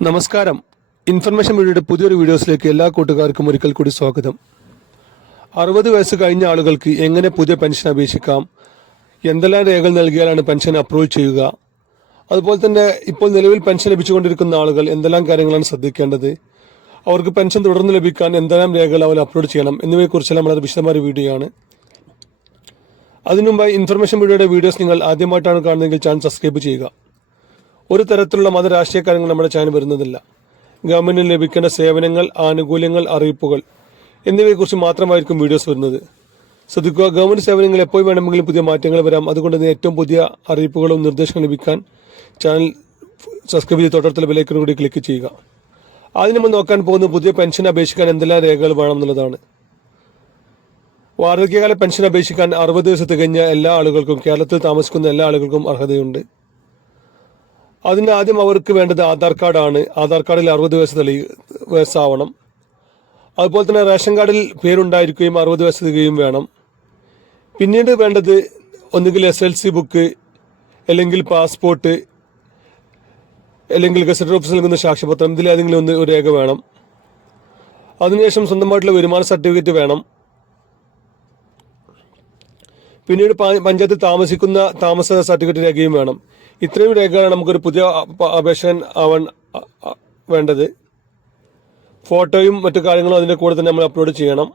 നമസ്കാരം. ഇൻഫർമേഷൻ വീഡിയോയുടെ പുതിയൊരു വീഡിയോസിലേക്ക് എല്ലാ കൂട്ടുകാർക്കും ഒരിക്കൽ കൂടി സ്വാഗതം. അറുപത് വയസ്സ് കഴിഞ്ഞ ആളുകൾക്ക് എങ്ങനെ പുതിയ പെൻഷൻ അപേക്ഷിക്കാം? എന്തെല്ലാം രേഖകൾ നൽകിയാലാണ് പെൻഷൻ അപ്രൂവ് ചെയ്യുക? അതുപോലെ തന്നെ ഇപ്പോൾ നിലവിൽ പെൻഷൻ ലഭിച്ചുകൊണ്ടിരിക്കുന്ന ആളുകൾ എന്തെല്ലാം കാര്യങ്ങളാണ് ശ്രദ്ധിക്കേണ്ടത്? അവർക്ക് പെൻഷൻ തുടർന്ന് ലഭിക്കാൻ എന്തെല്ലാം രേഖകൾ അവർ അപ്ലോഡ് ചെയ്യണം? എന്നിവയെക്കുറിച്ചെല്ലാം വളരെ വിശദമായ വീഡിയോ ആണ്. അതിനുമുമ്പായി ഇൻഫർമേഷൻ വീഡിയോയുടെ വീഡിയോസ് നിങ്ങൾ ആദ്യമായിട്ടാണ് കാണുന്നതെങ്കിൽ ചാനൽ സബ്സ്ക്രൈബ് ചെയ്യുക. ഒരു തരത്തിലുള്ള മത രാഷ്ട്രീയക്കാരങ്ങൾ നമ്മുടെ ചാനൽ വരുന്നതില്ല. ഗവൺമെന്റിന് ലഭിക്കേണ്ട സേവനങ്ങൾ ആനുകൂല്യങ്ങൾ അറിയിപ്പുകൾ എന്നിവയെക്കുറിച്ച് മാത്രമായിരിക്കും വീഡിയോസ് വരുന്നത്. ശ്രദ്ധിക്കുക ഗവൺമെന്റ് സേവനങ്ങൾ എപ്പോൾ വേണമെങ്കിലും പുതിയ മാറ്റങ്ങൾ വരാം. അതുകൊണ്ട് തന്നെ ഏറ്റവും പുതിയ അറിയിപ്പുകളും നിർദ്ദേശങ്ങളും ലഭിക്കാൻ ചാനൽ സബ്സ്ക്രൈബ് ചെയ്ത് തൊട്ടടുത്തുള്ള ബെലൈക്കൺ കൂടി ക്ലിക്ക് ചെയ്യുക. ആദ്യം നമ്മൾ നോക്കാൻ പോകുന്ന പുതിയ പെൻഷൻ അപേക്ഷിക്കാൻ എന്തെല്ലാം രേഖകൾ വേണം എന്നുള്ളതാണ്. വാർദ്ധക്യകാല പെൻഷൻ അപേക്ഷിക്കാൻ അറുപത് ദിവസം തികഞ്ഞ എല്ലാ ആളുകൾക്കും കേരളത്തിൽ താമസിക്കുന്ന എല്ലാ ആളുകൾക്കും അർഹതയുണ്ട്. അതിന് ആദ്യം അവർക്ക് വേണ്ടത് ആധാർ കാർഡാണ്. ആധാർ കാർഡിൽ അറുപത് വയസ്സ് തെളി വയസ്സാവണം. അതുപോലെ തന്നെ റേഷൻ കാർഡിൽ പേരുണ്ടായിരിക്കുകയും അറുപത് വയസ്സ് തികയും വേണം. പിന്നീട് വേണ്ടത് ഒന്നുകിൽ എസ് എൽ സി ബുക്ക് അല്ലെങ്കിൽ പാസ്പോർട്ട് അല്ലെങ്കിൽ ഗസറ്റഡ് ഓഫീസിൽ നൽകുന്ന സാക്ഷ്യപത്രം. ഇതിലേതെങ്കിലും ഒന്ന് ഒരു രേഖ വേണം. അതിനുശേഷം സ്വന്തമായിട്ടുള്ള വരുമാന സർട്ടിഫിക്കറ്റ് വേണം. പിന്നീട് പഞ്ചായത്ത് പഞ്ചായത്തിൽ താമസിക്കുന്ന താമസ സർട്ടിഫിക്കറ്റ് രേഖയും വേണം. ഇത്രയും രേഖകളാണ് നമുക്കൊരു പുതിയ അപേക്ഷൻ ആവാൻ വേണ്ടത്. ഫോട്ടോയും മറ്റു കാര്യങ്ങളും അതിന്റെ കൂടെ തന്നെ നമ്മൾ അപ്ലോഡ് ചെയ്യണം.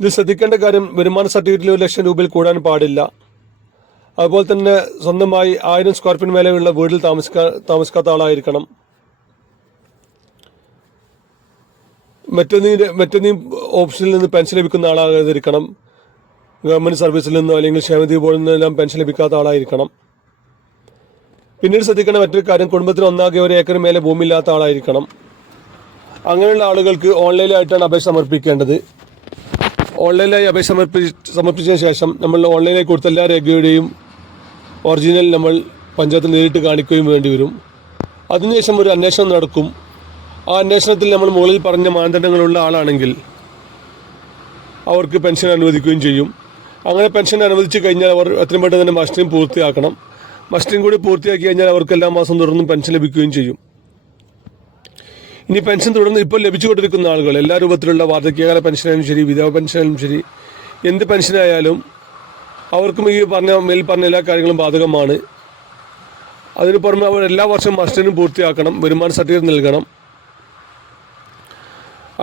ഇത് ശ്രദ്ധിക്കേണ്ട കാര്യം വരുമാന സർട്ടിഫിക്കറ്റിൽ ഒരു ലക്ഷം രൂപയിൽ കൂടാൻ പാടില്ല. അതുപോലെ തന്നെ സ്വന്തമായി ആയിരം സ്ക്വയർ ഫീറ്റ് മേലെയുള്ള വീട്ടിൽ താമസിക്കാ താമസിക്കാത്ത ആളായിരിക്കണം. മറ്റൊന്നും മറ്റൊന്നും ഓപ്ഷനിൽ നിന്ന് പെൻഷൻ ലഭിക്കുന്ന ആളാകാതിരിക്കണം. ഗവൺമെന്റ് സർവീസിൽ നിന്നോ അല്ലെങ്കിൽ ക്ഷേമനിധി ബോർഡിൽ നിന്നെല്ലാം പെൻഷൻ ലഭിക്കാത്ത ആളായിരിക്കണം. പിന്നീട് ശ്രദ്ധിക്കേണ്ട മറ്റൊരു കാര്യം കുടുംബത്തിൽ ഒന്നാകെ ഒരു ഏക്കർ മേലെ ഭൂമി ഇല്ലാത്ത ആളായിരിക്കണം. അങ്ങനെയുള്ള ആളുകൾക്ക് ഓൺലൈനായിട്ടാണ് അപേക്ഷ സമർപ്പിക്കേണ്ടത്. ഓൺലൈനായി അപേക്ഷ സമർപ്പി സമർപ്പിച്ചതിന് ശേഷം നമ്മൾ ഓൺലൈനായി കൊടുത്ത എല്ലാ രേഖയുടെയും ഒറിജിനൽ നമ്മൾ പഞ്ചായത്തിൽ നേരിട്ട് കാണിക്കുകയും വേണ്ടി വരും. അതിനുശേഷം ഒരു അന്വേഷണം നടക്കും. ആ അന്വേഷണത്തിൽ നമ്മൾ മുകളിൽ പറഞ്ഞ മാനദണ്ഡങ്ങളുള്ള ആളാണെങ്കിൽ അവർക്ക് പെൻഷൻ അനുവദിക്കുകയും ചെയ്യും. അങ്ങനെ പെൻഷൻ അനുവദിച്ചു കഴിഞ്ഞാൽ അവർ എത്രയും പെട്ടെന്ന് തന്നെ മസ്റ്ററിങ് പൂർത്തിയാക്കണം. മസ്റ്ററിങ് കൂടി പൂർത്തിയാക്കി കഴിഞ്ഞാൽ അവർക്ക് എല്ലാ മാസം തുടർന്നും പെൻഷൻ ലഭിക്കുകയും ചെയ്യും. ഇനി പെൻഷൻ തുടർന്ന് ഇപ്പോൾ ലഭിച്ചുകൊണ്ടിരിക്കുന്ന ആളുകൾ എല്ലാ രൂപത്തിലുള്ള വാർദ്ധക്യകാല പെൻഷനായാലും ശരി വിധവ പെൻഷനായാലും ശരി എന്ത് പെൻഷനായാലും അവർക്കും ഈ പറഞ്ഞ മേൽ പറഞ്ഞ എല്ലാ കാര്യങ്ങളും ബാധകമാണ്. അതിന് പുറമെ അവർ എല്ലാ വർഷവും മസ്റ്ററിനും പൂർത്തിയാക്കണം വരുമാന സർട്ടിഫിക്കറ്റ് നൽകണം.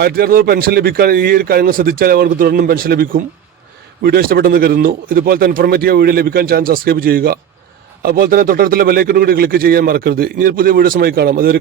ആയിരത്തി അറുന്നൂറ് പെൻഷൻ ലഭിക്കാൻ ഈ ഒരു കാര്യങ്ങൾ ശ്രദ്ധിച്ചാൽ അവർക്ക് തുടർന്നും പെൻഷൻ ലഭിക്കും. വീഡിയോ ഇഷ്ടപ്പെട്ടെന്ന് കരുതുന്നു. ഇതുപോലത്തെ ഇൻഫോർമേറ്റീവ് വീഡിയോ ലഭിക്കാൻ ചാനൽ സബ്സ്ക്രൈബ് ചെയ്യുക. അതുപോലെ തന്നെ തൊട്ടടുത്തുള്ള ബെല്ലൈക്കൺ കൂടി ക്ലിക്ക് ചെയ്യാൻ മറക്കരുത്. ഇനി പുതിയ വീഡിയോസുമായി കാണാം. അതൊരു